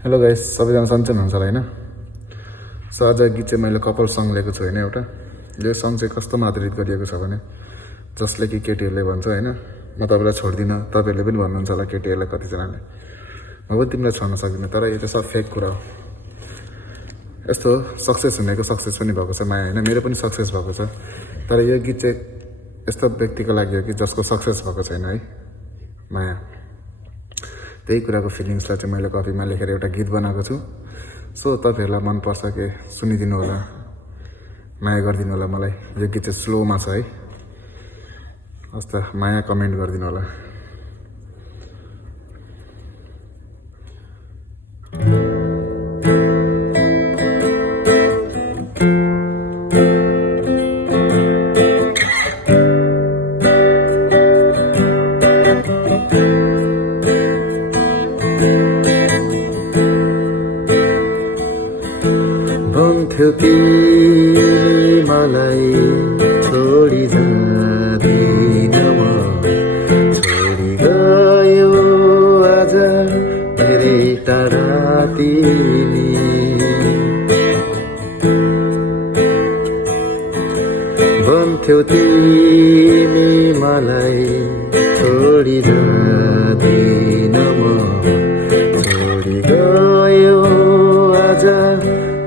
Hello guys, सबैजना सन्चै हुनुहुन्छ होला हैन। सो आज गीत चाहिँ मैले कपाल सङ लिएको छु हैन। एउटा यो सङ चाहिँ कस्तोमा आधारित गरिएको छ भने जसले कि केटीहरूले भन्छ हैन, म तपाईलाई छोड्दिनँ, तपाईहरुले पनि भन्नुहुन्छ होला केटीहरूलाई कतिजनाले, म पनि तिमीलाई छोड्न सक्दिनँ, तर यो चाहिँ सब फेक कुरा हो। यस्तो सक्सेस हुनेको सक्सेस पनि भएको छ माया हैन, मेरो पनि सक्सेस भएको छ। तर यो गीत चाहिँ यस्तो व्यक्तिको लागि हो कि जसको सक्सेस भएको छैन है, माया। त्यही कुराको फिलिङ्सलाई चाहिँ मैले कपीमा लेखेर एउटा गीत बनाएको छु। सो तपाईहरुलाई मन पर्छ कि सुनिदिनु होला, माया गरिदिनु होला मलाई। यो गीत चाहिँ स्लोमा छ है, हस् त माया कमेन्ट गरिदिनु होला। भन्थ्यो तिमी मलाई छोडी जाँदिन, म छोडी गयो आज धेरै टाढा तिमी। भन्थ्यो तिमी मलाई छोडी जाँदिन, म छोडी गयो आज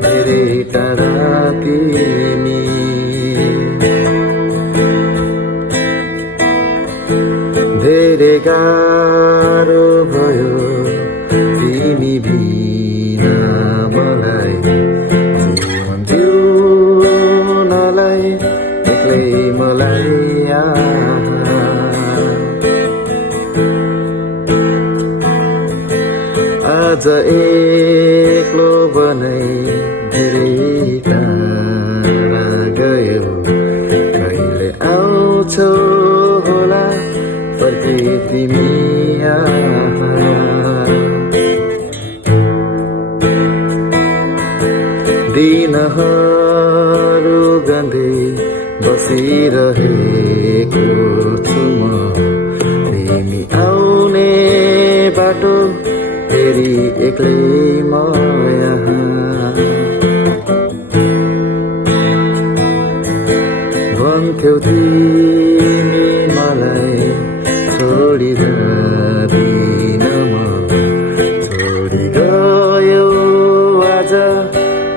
धेरै टाढा तिमी। धेरै गाह्रो भयो तिमी बिना मलाई, जीवन जिउनलाई एक्लै मलाई आज एक्लो बनाई धेरै टाढा गयो। कहिले आउँछौ होला फर्की तिमी दिनहरू गन्दै बसिरहेको छु म, तिमी आउने बाटो फेरि एक्लै म यहाँ। भन्थ्यौ तिमी मलाई छोडी जाँदिन, म छोडी गयो आज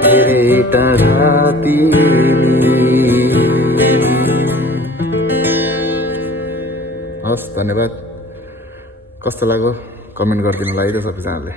धेरै टाढा तिमी। हस्, धन्यवाद। कस्तो लाग्यो कमेन्ट गरिदिनु होला है त सबैजनाले।